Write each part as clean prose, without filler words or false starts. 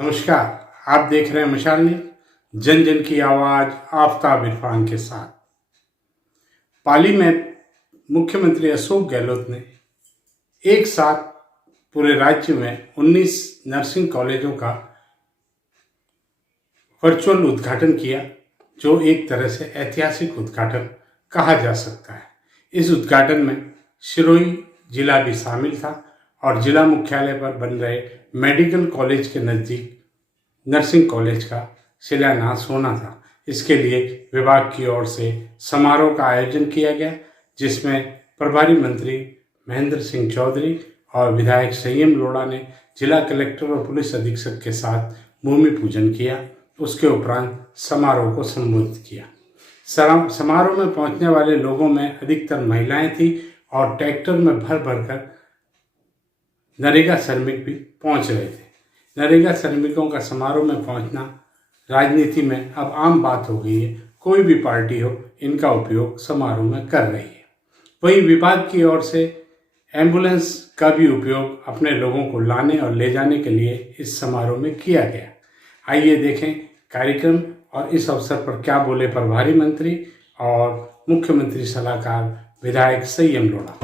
नमस्कार, आप देख रहे हैं मशाल न्यूज़, जन जन की आवाज आफ्ताब इरफान के साथ। पाली में मुख्यमंत्री अशोक गहलोत ने एक साथ पूरे राज्य में 19 नर्सिंग कॉलेजों का वर्चुअल उद्घाटन किया, जो एक तरह से ऐतिहासिक उद्घाटन कहा जा सकता है। इस उद्घाटन में सिरोही जिला भी शामिल था और जिला मुख्यालय पर बन रहे मेडिकल कॉलेज के नज़दीक नर्सिंग कॉलेज का शिलान्यास होना था। इसके लिए विभाग की ओर से समारोह का आयोजन किया गया, जिसमें प्रभारी मंत्री महेंद्र सिंह चौधरी और विधायक संयम लोढ़ा ने जिला कलेक्टर और पुलिस अधीक्षक के साथ भूमि पूजन किया। उसके उपरांत समारोह को संबोधित किया। समारोह में पहुंचने वाले लोगों में अधिकतर महिलाएं थी और ट्रैक्टर में भर भर कर नरेगा श्रमिक भी पहुंच रहे थे। नरेगा श्रमिकों का समारोह में पहुंचना राजनीति में अब आम बात हो गई है। कोई भी पार्टी हो, इनका उपयोग समारोह में कर रही है। वहीं विभाग की ओर से एम्बुलेंस का भी उपयोग अपने लोगों को लाने और ले जाने के लिए इस समारोह में किया गया। आइए देखें कार्यक्रम और इस अवसर पर क्या बोले प्रभारी मंत्री और मुख्यमंत्री सलाहकार विधायक संयम लोढ़ा।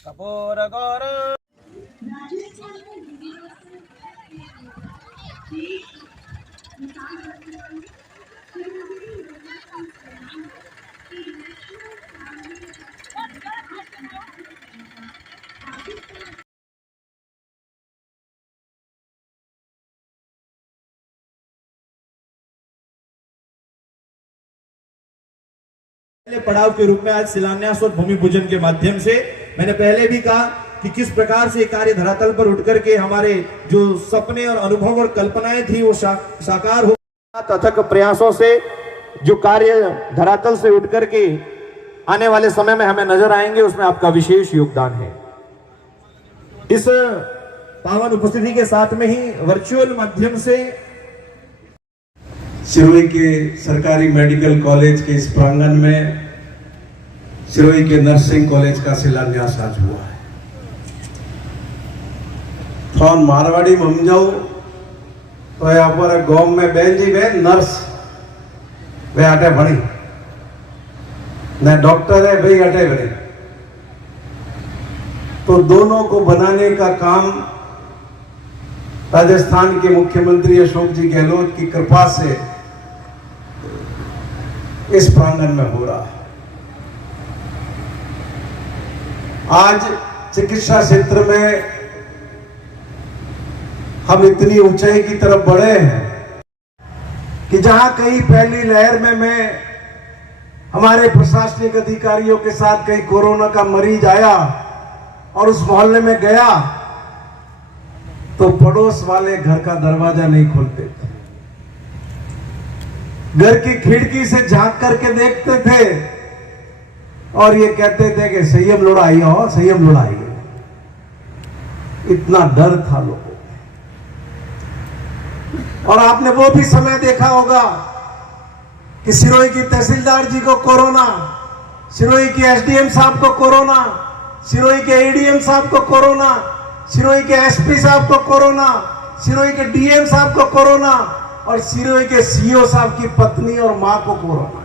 कपूर गौर पड़ाव के रूप में आज शिलान्यास और भूमि पूजन के माध्यम से मैंने पहले भी कहा कि किस प्रकार से कार्य धरातल पर उठ करके हमारे जो सपने और अनुभव और कल्पनाएं थी वो साकार हो। अथक प्रयासों से जो कार्य धरातल से उठ करके आने वाले समय में हमें नजर आएंगे, उसमें आपका विशेष योगदान है। इस पावन उपस्थिति के साथ में ही वर्चुअल माध्यम से सिरोही के सरकारी मेडिकल कॉलेज के इस प्रांगण में सिरोही के नर्सिंग कॉलेज का शिलान्यास आज हुआ है। थोन मारवाड़ी में हम जाओ तो यहाँ पर गांव में बहन जी बहन नर्स वे अटे बनी न डॉक्टर है भाई अटे बने, तो दोनों को बनाने का काम राजस्थान के मुख्यमंत्री अशोक जी गहलोत की कृपा से इस प्रांगण में हो रहा है। आज चिकित्सा क्षेत्र में हम इतनी ऊंचाई की तरफ बढ़े हैं कि जहां कहीं पहली लहर में मैं हमारे प्रशासनिक अधिकारियों के साथ कहीं कोरोना का मरीज आया और उस मोहल्ले में गया तो पड़ोस वाले घर का दरवाजा नहीं खोलते थे, घर की खिड़की से झांक करके देखते थे और ये कहते थे कि संयम लोढ़ा आई हो, संयम लोढ़ा आई। इतना डर था लोगों में। और आपने वो भी समय देखा होगा कि सिरोही की तहसीलदार जी को कोरोना, सिरोही के एसडीएम साहब को कोरोना, सिरोही के एडीएम साहब को कोरोना, सिरोही के एसपी साहब को कोरोना, सिरोही के डीएम साहब को कोरोना और सिरोही के सीओ साहब की पत्नी और मां को कोरोना।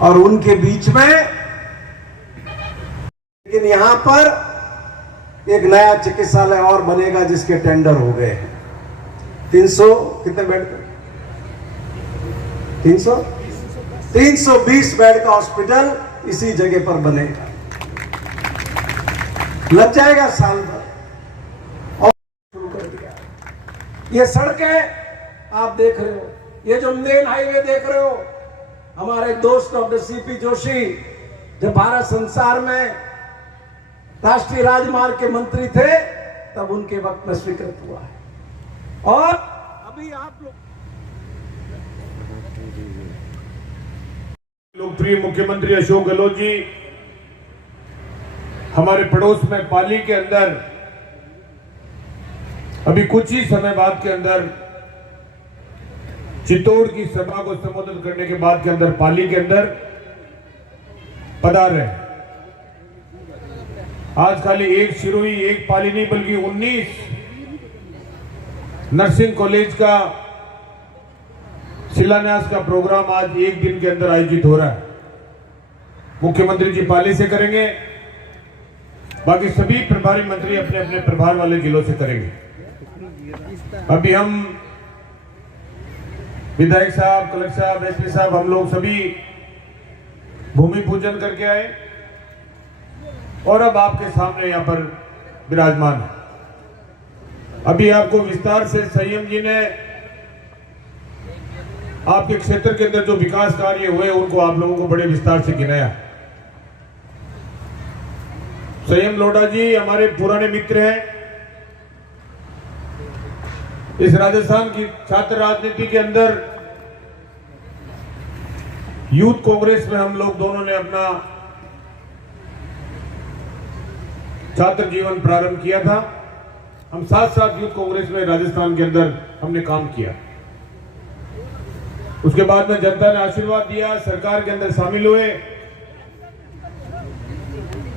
और उनके बीच में लेकिन यहां पर एक नया चिकित्सालय और बनेगा जिसके टेंडर हो गए हैं। 300 कितने बेड का 320 बेड का हॉस्पिटल इसी जगह पर बनेगा, लग जाएगा साल भर। और शुरू कर दिया। ये सड़कें आप देख रहे हो, ये जो मेन हाईवे देख रहे हो, हमारे दोस्त डॉक्टर सीपी जोशी जब भारत संसार में राष्ट्रीय राजमार्ग के मंत्री थे तब उनके वक्त में स्वीकृत हुआ है। और अभी आप लोकप्रिय मुख्यमंत्री अशोक गहलोत जी हमारे पड़ोस में पाली के अंदर अभी कुछ ही समय बाद के अंदर चित्तौड़ की सभा को संबोधित करने के बाद के अंदर पाली के अंदर पधार रहे। आज खाली एक शिरोई एक पाली नहीं बल्कि 19 नर्सिंग कॉलेज का शिलान्यास का प्रोग्राम आज एक दिन के अंदर आयोजित हो रहा है। मुख्यमंत्री जी पाली से करेंगे, बाकी सभी प्रभारी मंत्री अपने अपने प्रभार वाले जिलों से करेंगे। अभी हम विधायक साहब, कलेक्टर साहब, एसपी साहब, हम लोग सभी भूमि पूजन करके आए और अब आपके सामने यहां पर विराजमान है। अभी आपको विस्तार से संयम जी ने आपके क्षेत्र के अंदर जो विकास कार्य हुए उनको आप लोगों को बड़े विस्तार से गिनाया। संयम लोढ़ा जी हमारे पुराने मित्र हैं। इस राजस्थान की छात्र राजनीति के अंदर यूथ कांग्रेस में हम लोग दोनों ने अपना छात्र जीवन प्रारंभ किया था। हम साथ साथ यूथ कांग्रेस में राजस्थान के अंदर हमने काम किया। उसके बाद में जनता ने आशीर्वाद दिया, सरकार के अंदर शामिल हुए।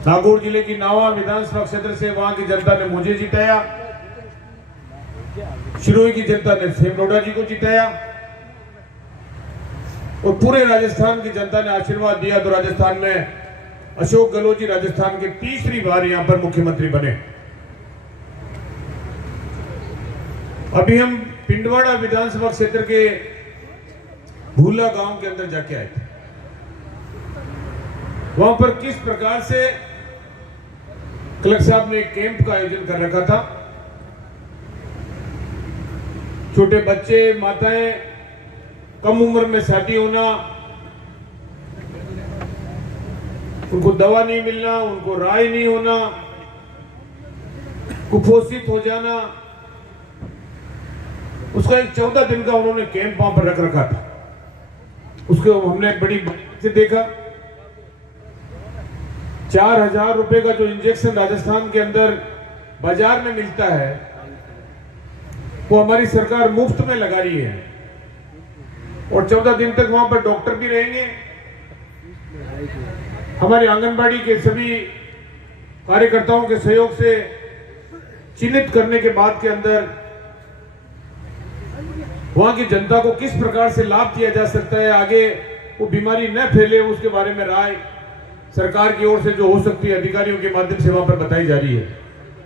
नागौर जिले की नावा विधानसभा क्षेत्र से वहां की जनता ने मुझे जिताया, शिरोई की जनता ने सेम लोढ़ा जी को जिताया और पूरे राजस्थान की जनता ने आशीर्वाद दिया। तो राजस्थान में अशोक गहलोत जी राजस्थान के तीसरी बार यहां पर मुख्यमंत्री बने। अभी हम पिंडवाड़ा विधानसभा क्षेत्र के भूला गांव के अंदर जाके आए थे। वहां पर किस प्रकार से कलेक्टर साहब ने एक कैंप का आयोजन कर रखा था। छोटे बच्चे, माताएं, कम उम्र में शादी होना, उनको दवा नहीं मिलना, उनको राय नहीं होना, कुपोषित हो जाना, उसका एक 14 दिन का उन्होंने कैंप वहां पर रख रखा था। उसको हमने बड़ी से देखा। 4000 रुपए का जो इंजेक्शन राजस्थान के अंदर बाजार में मिलता है वो हमारी सरकार मुफ्त में लगा रही है और 14 दिन तक वहां पर डॉक्टर भी रहेंगे। हमारे आंगनबाड़ी के सभी कार्यकर्ताओं के सहयोग से चिन्हित करने के बाद के अंदर वहां की जनता को किस प्रकार से लाभ दिया जा सकता है, आगे वो बीमारी न फैले, उसके बारे में राय सरकार की ओर से जो हो सकती है अधिकारियों के माध्यम से वहां पर बताई जा रही है।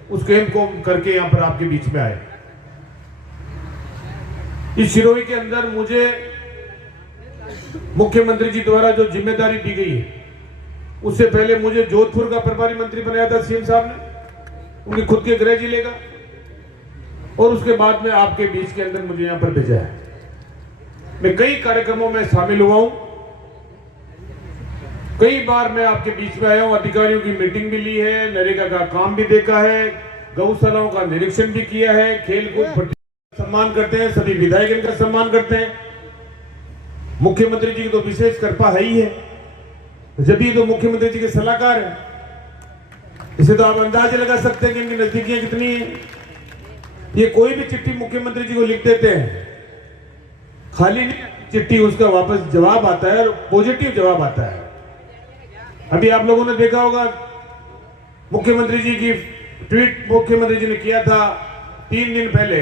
उस कैंप को करके यहां पर आपके बीच में आए। इस शिरोई के अंदर मुझे मुख्यमंत्री जी द्वारा जो जिम्मेदारी दी गई है, उससे पहले मुझे जोधपुर का प्रभारी मंत्री बनाया था सीएम साहब ने, उनके खुद के गृह जिले का, और उसके बाद में आपके बीच के अंदर मुझे यहां पर भेजा है। मैं कई कार्यक्रमों में शामिल हुआ हूं, कई बार मैं आपके बीच में आया हूं, अधिकारियों की मीटिंग भी ली है, नरेगा का काम भी देखा है, गौशालाओं का निरीक्षण भी किया है, खेलकूद सम्मान करते हैं, सभी विधायक इनका सम्मान करते हैं। मुख्यमंत्री जी की तो विशेष कृपा है ही है, जब भी तो मुख्यमंत्री जी के सलाहकार है। इसे तो आप अंदाजे लगा सकते हैं कि इनकी नजदीकियां कितनी है। ये कोई भी चिट्ठी मुख्यमंत्री जी को लिख देते हैं, खाली नहीं चिट्ठी, उसका वापस जवाब आता है और पॉजिटिव जवाब आता है। अभी आप लोगों ने देखा होगा मुख्यमंत्री जी की ट्वीट मुख्यमंत्री जी ने किया था 3 दिन पहले,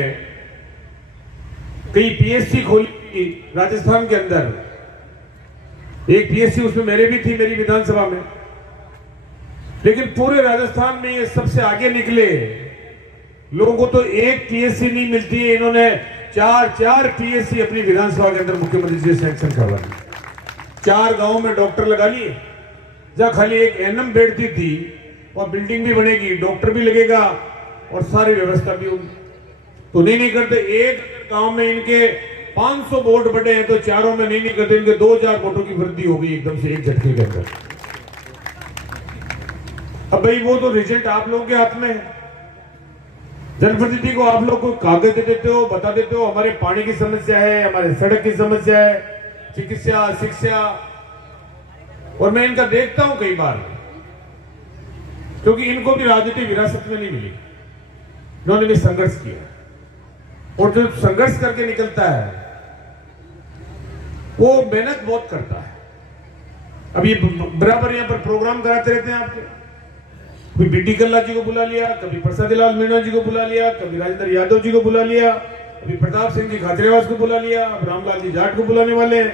कई पीएससी खोली राजस्थान के अंदर। एक पीएससी उसमें मेरे भी थी, मेरी विधानसभा में, लेकिन पूरे राजस्थान में ये सबसे आगे निकले। लोगों को तो एक पीएससी नहीं मिलती है, इन्होंने 4 पीएससी अपनी विधानसभा के अंदर मुख्यमंत्री जी से सैंक्शन करवा दी। 4 गांव में डॉक्टर लगा लिए, जहां खाली एक एनएम बेड दी थी, और बिल्डिंग भी बनेगी, डॉक्टर भी लगेगा और सारी व्यवस्था भी तो नहीं करते। एक गांव में इनके 500 वोट बढ़े हैं तो 4 में नहीं करते, इनके 2000 वोटों की वृद्धि हो गई एकदम से एक झटके के अंदर। अब भाई वो तो रिजल्ट आप लोगों के हाथ में है। जनप्रतिनिधि को आप लोग को कागज दे देते हो, बता देते हो हमारे पानी की समस्या है, हमारे सड़क की समस्या है, चिकित्सा, शिक्षा, और मैं इनका देखता हूं कई बार क्योंकि इनको भी राजनीतिक विरासत में नहीं मिली, इन्होंने भी संघर्ष किया। और जो संघर्ष करके निकलता है वो मेहनत बहुत करता है। अब ये बराबर यहाँ पर प्रोग्राम कराते रहते हैं आपके, कभी बीटी कल्ला जी को बुला लिया, कभी प्रसाद लाल मीणा जी को बुला लिया, कभी राजेंद्र यादव जी को बुला लिया, कभी प्रताप सिंह जी खाचरेवास को बुला लिया, अब रामलाल जी जाट को बुलाने वाले हैं।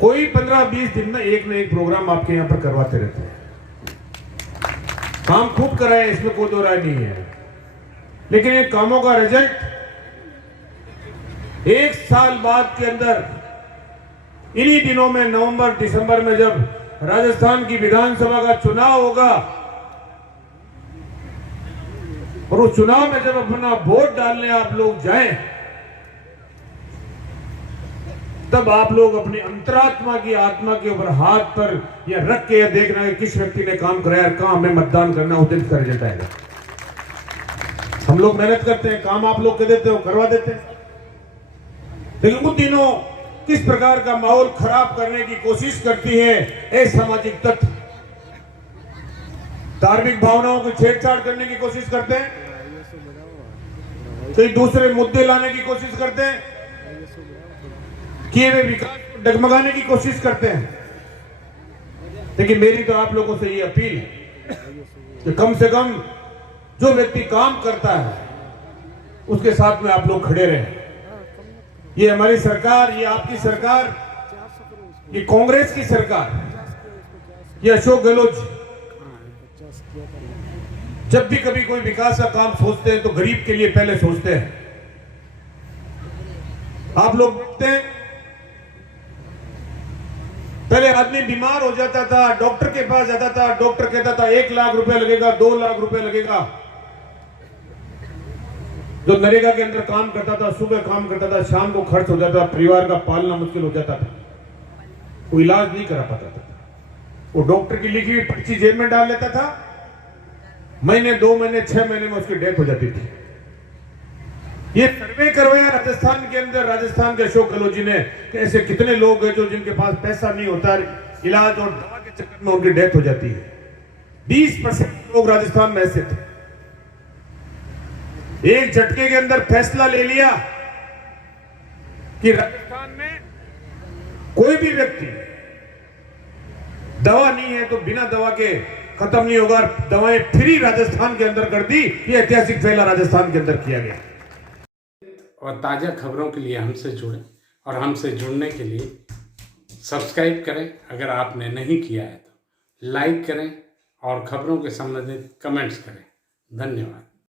कोई 15-20 दिन में एक न एक प्रोग्राम आपके यहाँ पर करवाते रहते हैं। काम खूब कराए, इसमें कोई दो राय नहीं है, लेकिन ये कामों का रिजल्ट 1 साल बाद के अंदर, इन्हीं दिनों में नवंबर दिसंबर में जब राजस्थान की विधानसभा का चुनाव होगा और उस चुनाव में जब अपना वोट डालने आप लोग जाएं, तब आप लोग अपनी अंतरात्मा की आत्मा के ऊपर हाथ पर या रख के या देखना है किस व्यक्ति ने काम कराया, कहां हमें मतदान करना, उस दिन का रिजल्ट आएगा। हम लोग मेहनत करते हैं, काम आप लोग कह देते हो, करवा देते हैं, लेकिन उन दिनों किस प्रकार का माहौल खराब करने की कोशिश करती है असामाजिक तत्व, धार्मिक भावनाओं की छेड़छाड़ करने की कोशिश करते हैं, कई दूसरे मुद्दे लाने की कोशिश करते हैं, किए हुए विकास को डगमगाने की कोशिश करते हैं। लेकिन मेरी तो आप लोगों से ये अपील है कि कम से कम जो व्यक्ति काम करता है उसके साथ में आप लोग खड़े रहें। ये हमारी सरकार, ये आपकी सरकार, ये कांग्रेस की सरकार, ये अशोक गहलोत जी जब भी कभी कोई विकास का काम सोचते हैं तो गरीब के लिए पहले सोचते हैं। आप लोग देखते हैं, पहले आदमी बीमार हो जाता था, डॉक्टर के पास जाता था, डॉक्टर कहता था 1 लाख रुपए लगेगा, 2 लाख रुपए लगेगा। जो नरेगा के अंदर काम करता था, सुबह काम करता था, शाम को खर्च हो जाता, परिवार का पालना मुश्किल हो जाता था, वो इलाज नहीं करा पाता था। वो डॉक्टर की लिखी हुई पर्ची जेब में डाल लेता था, महीने 2 महीने 6 महीने में उसकी डेथ हो जाती थी। ये सर्वे करवाया राजस्थान के अंदर, राजस्थान के अशोक गहलोत जी ने, कि ऐसे कितने लोग हैं जो जिनके पास पैसा नहीं होता, इलाज और दवा के चक्कर में उनकी डेथ हो जाती है। 20% लोग राजस्थान में ऐसे थे। एक झटके के अंदर फैसला ले लिया कि राजस्थान में कोई भी व्यक्ति दवा नहीं है तो बिना दवा के खत्म नहीं होगा। दवाएं फ्री राजस्थान के अंदर कर दी। ये ऐतिहासिक फैसला राजस्थान के अंदर किया गया। और ताज़ा खबरों के लिए हमसे जुड़ें, और हमसे जुड़ने के लिए सब्सक्राइब करें अगर आपने नहीं किया है तो, लाइक करें और खबरों के संबंधित कमेंट्स करें। धन्यवाद।